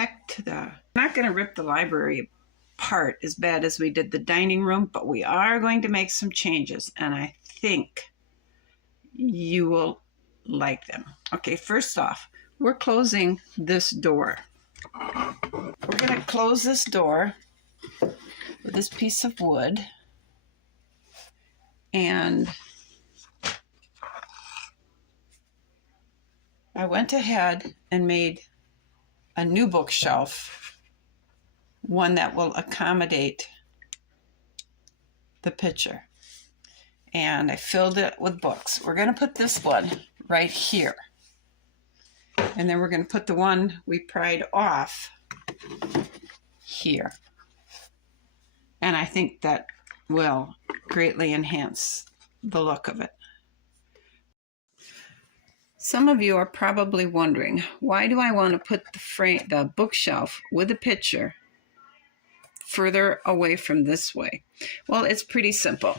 back to I'm not going to rip the library apart as bad as we did the dining room, but we are going to make some changes, and I think you will like them. Okay, first off, we're closing this door. We're going to close this door with this piece of wood, and I went ahead and made a new bookshelf, one that will accommodate the picture. And I filled it with books. We're going to put this one right here. And then we're going to put the one we pried off here. And I think that will greatly enhance the look of it. Some of you are probably wondering, why do I want to put the bookshelf with the picture further away from this way? Well, it's pretty simple,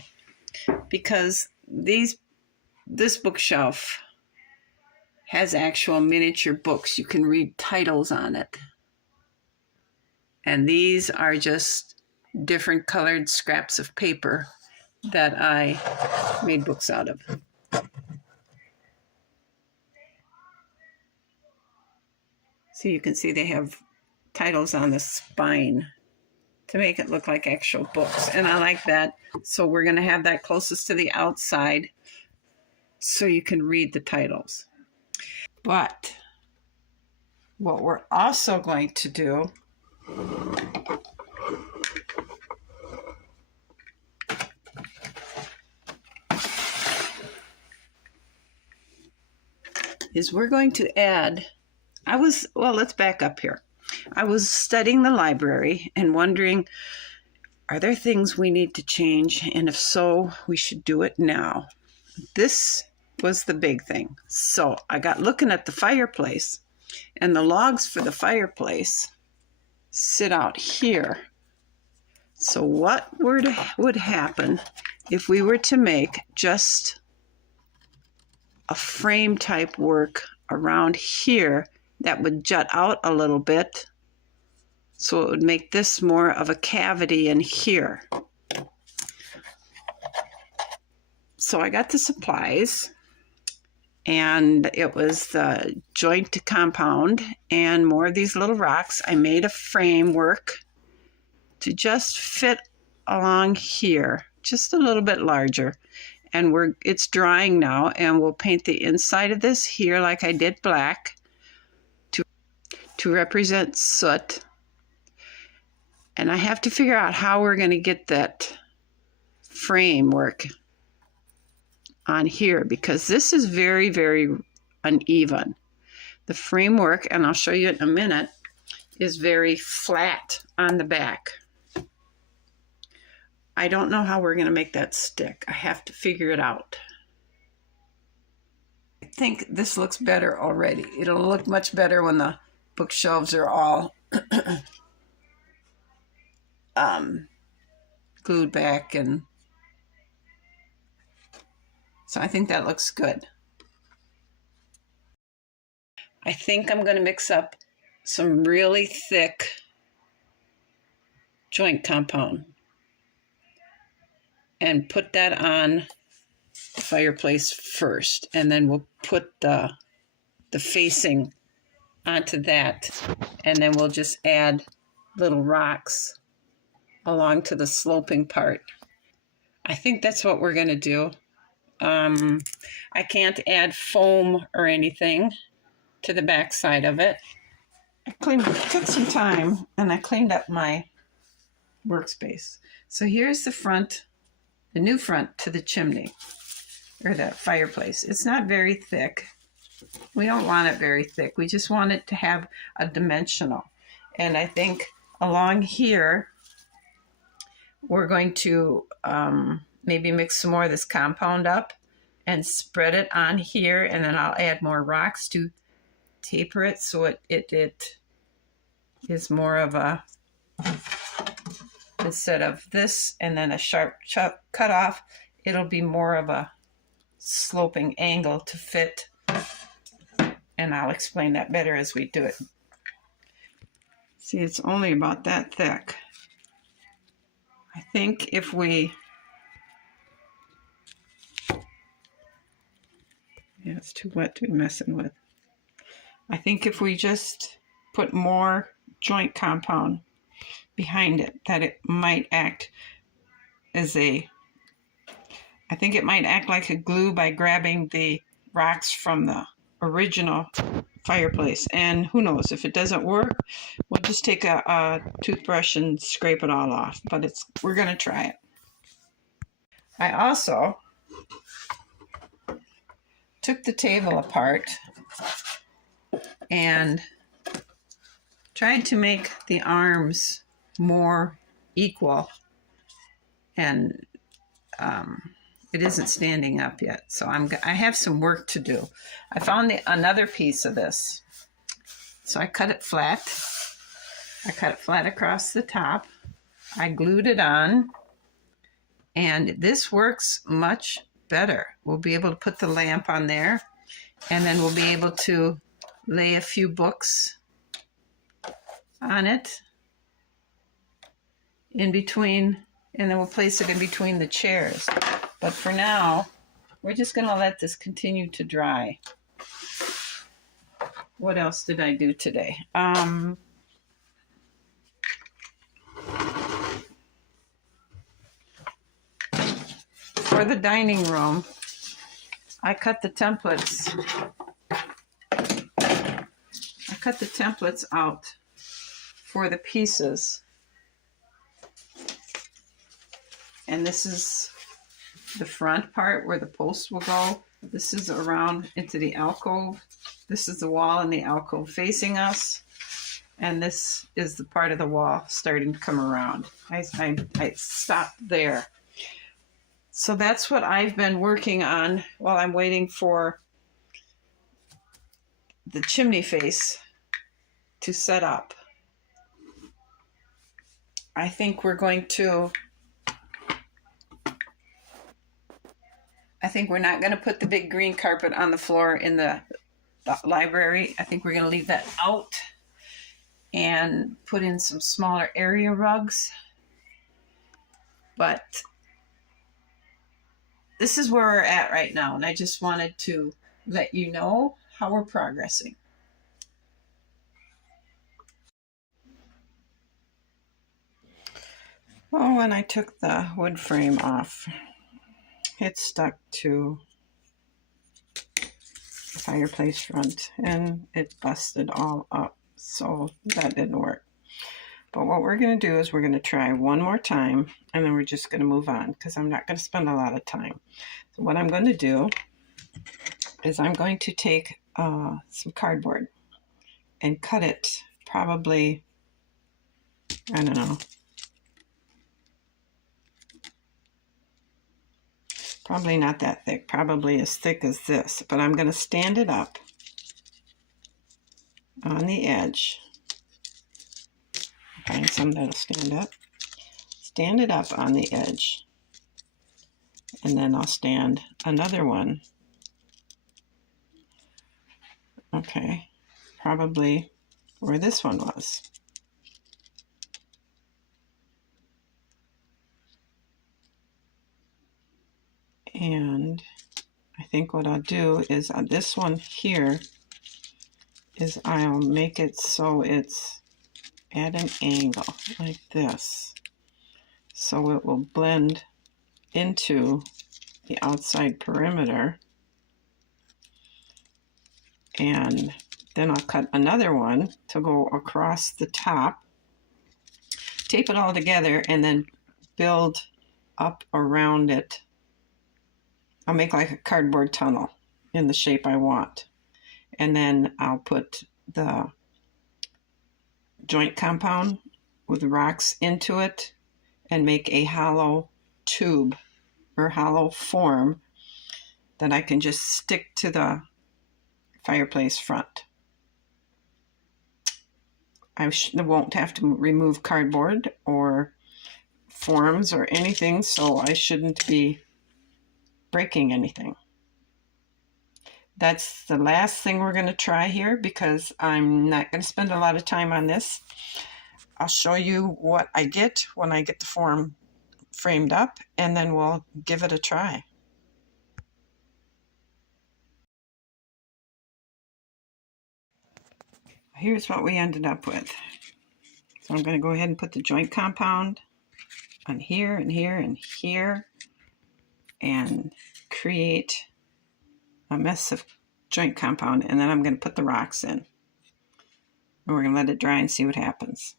because this bookshelf has actual miniature books. You can read titles on it. And these are just different colored scraps of paper that I made books out of. So you can see they have titles on the spine to make it look like actual books. And I like that. So we're going to have that closest to the outside so you can read the titles. But what we're also going to do is we're going to add, let's back up here. I was studying the library and wondering, are there things we need to change? And if so, we should do it now. This was the big thing. So I got looking at the fireplace, and the logs for the fireplace sit out here. So what would happen if we were to make just a frame type work around here that would jut out a little bit, so it would make this more of a cavity in here. So I got the supplies, and it was the joint compound and more of these little rocks. I made a framework to just fit along here, just a little bit larger. And it's drying now, and we'll paint the inside of this here like I did black to represent soot. And I have to figure out how we're going to get that framework on here, because this is very, very uneven. The framework, and I'll show you in a minute, is very flat on the back. I don't know how we're going to make that stick. I have to figure it out. I think this looks better already. It'll look much better when the bookshelves are all glued back, and so I think that looks good. I think I'm going to mix up some really thick joint compound and put that on the fireplace first, and then we'll put the facing onto that, and then we'll just add little rocks along to the sloping part. I think that's what we're going to do. I can't add foam or anything to the back side of it. Took some time, and I cleaned up my workspace. So here's the front, the new front to the chimney, or the fireplace. It's not very thick. We don't want it very thick. We just want it to have a dimensional. And I think along here, we're going to maybe mix some more of this compound up and spread it on here, and then I'll add more rocks to taper it so it is more of a, instead of this and then a sharp cut off, it'll be more of a sloping angle to fit, and I'll explain that better as we do it. See, it's only about that thick. I think if we, yeah, it's too wet to be messing with. I think if we just put more joint compound behind it, that it might act as a, I think it might act like a glue by grabbing the rocks from the original fireplace. And who knows, if it doesn't work, we'll just take a toothbrush and scrape it all off. But we're going to try it. I also took the table apart and tried to make the arms more equal, and it isn't standing up yet, so I have some work to do. I found another piece of this, so I cut it flat. I cut it flat across the top. I glued it on, and this works much better. We'll be able to put the lamp on there, and then we'll be able to lay a few books on it in between, and then we'll place it in between the chairs. But for now, we're just going to let this continue to dry. What else did I do today? For the dining room, I cut the templates. Out for the pieces. And this is the front part where the post will go. This is around into the alcove. This is the wall in the alcove facing us. And this is the part of the wall starting to come around. I stopped there. So that's what I've been working on while I'm waiting for the chimney face to set up. I think we're not going to put the big green carpet on the floor in the library. I think we're going to leave that out and put in some smaller area rugs. But this is where we're at right now, and I just wanted to let you know how we're progressing. Well, when I took the wood frame off, it stuck to the fireplace front and it busted all up, so that didn't work. But what we're going to do is we're going to try one more time, and then we're just going to move on because I'm not going to spend a lot of time. So what I'm going to do is I'm going to take some cardboard and cut it probably, I don't know, probably not that thick, probably as thick as this, but I'm going to stand it up on the edge. Find some that'll stand up. Stand it up on the edge, and then I'll stand another one. Okay, probably where this one was. And I think what I'll do is on this one here is I'll make it so it's at an angle like this, so it will blend into the outside perimeter. And then I'll cut another one to go across the top, tape it all together, and then build up around it. I'll make like a cardboard tunnel in the shape I want. And then I'll put the joint compound with rocks into it and make a hollow tube or hollow form that I can just stick to the fireplace front. I won't have to remove cardboard or forms or anything, so I shouldn't be breaking anything. That's the last thing we're going to try here because I'm not going to spend a lot of time on this. I'll show you what I get when I get the form framed up, and then we'll give it a try. Here's what we ended up with. So I'm going to go ahead and put the joint compound on here and here and here and create a mess of joint compound, and then I'm going to put the rocks in. And we're going to let it dry and see what happens.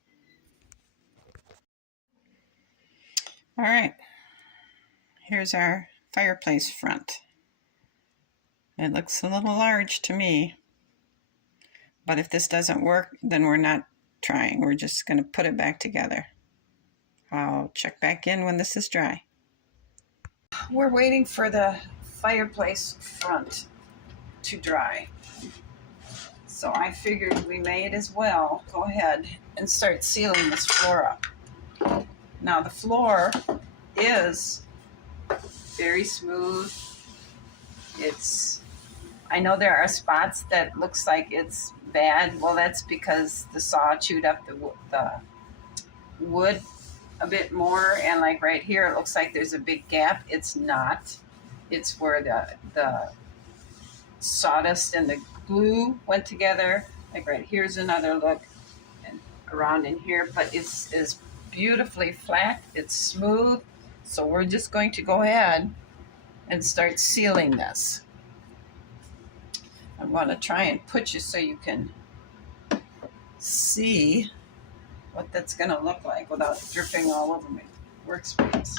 All right, here's our fireplace front. It looks a little large to me, but if this doesn't work, then we're not trying. We're just going to put it back together. I'll check back in when this is dry. We're waiting for the fireplace front to dry. So I figured we may as well go ahead and start sealing this floor up. Now the floor is very smooth. I know there are spots that looks like it's bad. Well, that's because the saw chewed up the wood a bit more, and like right here it looks like there's a big gap. It's not. It's where the sawdust and the glue went together. Like right here's another look, and around in here, but it's beautifully flat. It's smooth. So we're just going to go ahead and start sealing this. I'm going to try and put you so you can see what that's going to look like without dripping all over my workspace.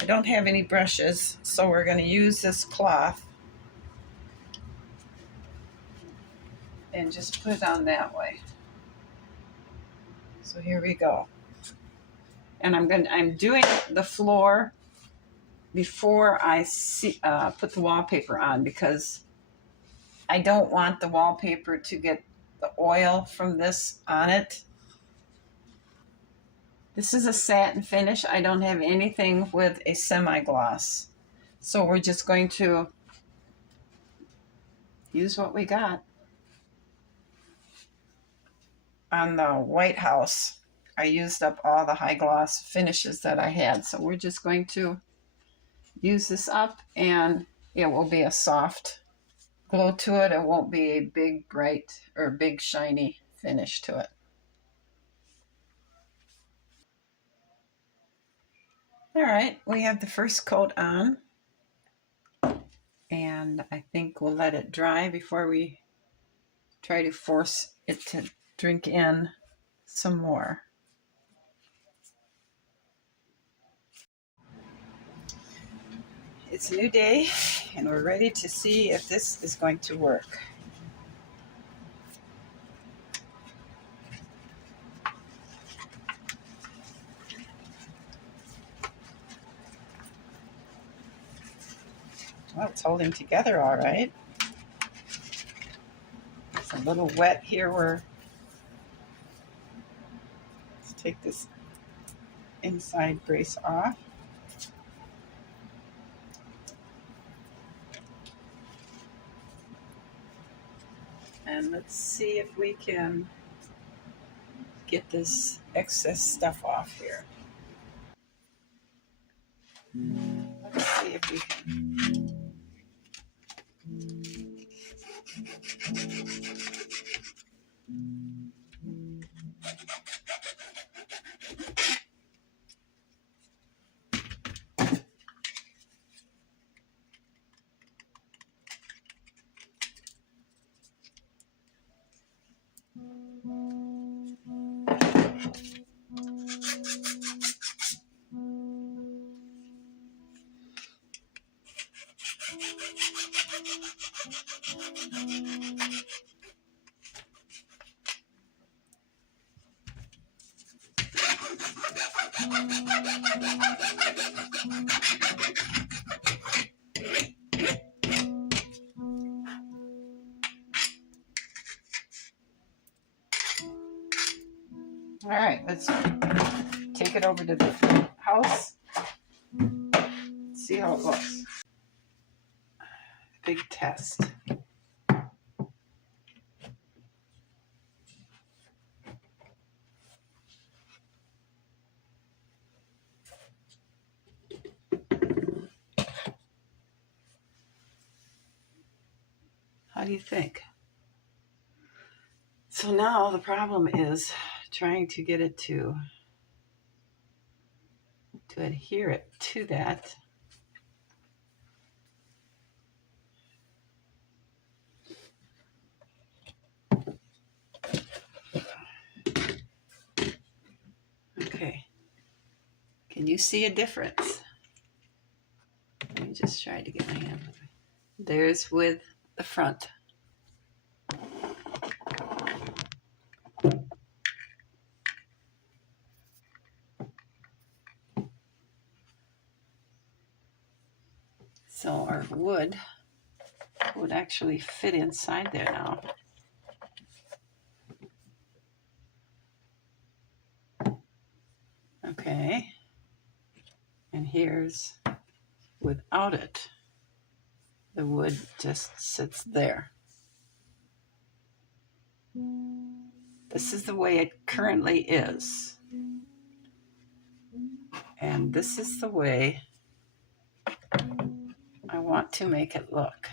I don't have any brushes, so we're going to use this cloth and just put it on that way. So here we go. And I'm doing the floor before I put the wallpaper on, because I don't want the wallpaper to get the oil from this on it. This is a satin finish. I don't have anything with a semi-gloss. So we're just going to use what we got. On the White House, I used up all the high gloss finishes that I had. So we're just going to use this up, and it will be a soft glow to it. It won't be a big bright or big shiny finish to it. All right, we have the first coat on, and I think we'll let it dry before we try to force it to drink in some more. It's a new day, and we're ready to see if this is going to work. Well, it's holding together all right. It's a little wet here let's take this inside brace off. And let's see if we can get this excess stuff off here. Let's see if we can. All right, let's take it over to the house, see how it looks. big test. How do you think? So now the problem is trying to get it to adhere it to that. Okay. Can you see a difference? Let me just try to get my hand. There's with the front. So our wood would actually fit inside there now. Okay. And here's without it. The wood just sits there. This is the way it currently is. And this is the way I want to make it look.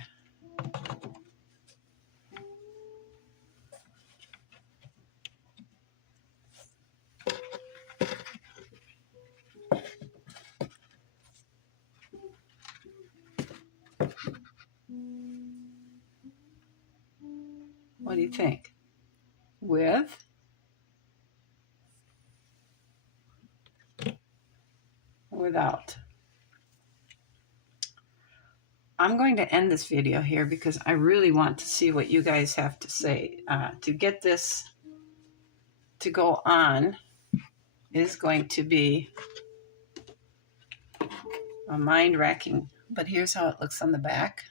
What do you think? With? Without? I'm going to end this video here because I really want to see what you guys have to say. To get this to go on is going to be a mind-racking, but here's how it looks on the back.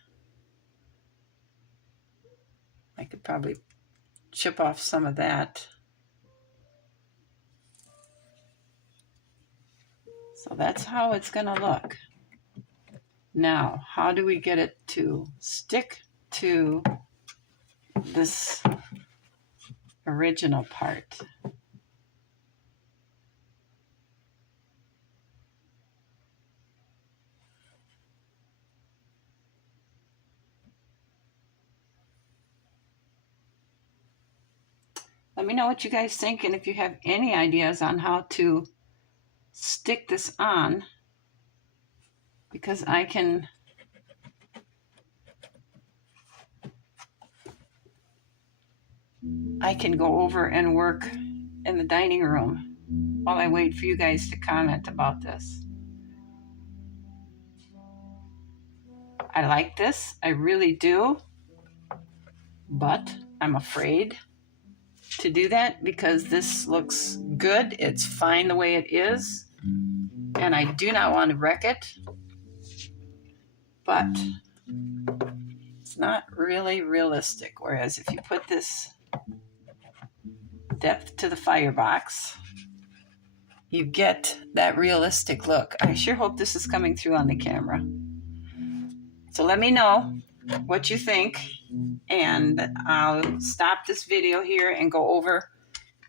I could probably chip off some of that. So that's how it's going to look. Now, how do we get it to stick to this original part? Let me know what you guys think, and if you have any ideas on how to stick this on, because I can go over and work in the dining room while I wait for you guys to comment about this. I like this, I really do, but I'm afraid to do that because this looks good. It's fine the way it is, and I do not want to wreck it, but it's not really realistic. Whereas if you put this depth to the firebox, you get that realistic look. I sure hope this is coming through on the camera. So let me know what you think, and I'll stop this video here and go over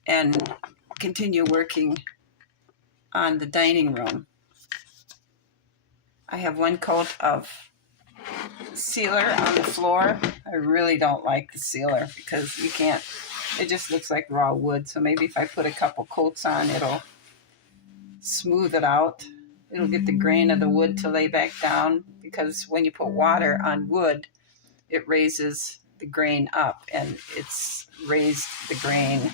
and continue working on the dining room. I have one coat of sealer on the floor. I really don't like the sealer because you can't, it just looks like raw wood. So maybe if I put a couple coats on, it'll smooth it out. It'll get the grain of the wood to lay back down, because when you put water on wood, it raises the grain up, and it's raised the grain.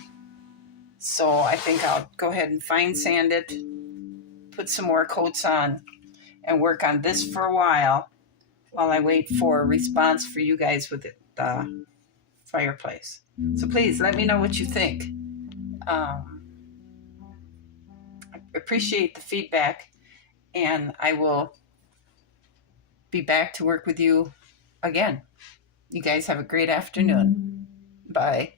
So I think I'll go ahead and fine sand it, put some more coats on, and work on this for a while I wait for a response for you guys with the fireplace. So please let me know what you think. I appreciate the feedback, and I will be back to work with you again. You guys have a great afternoon. Bye.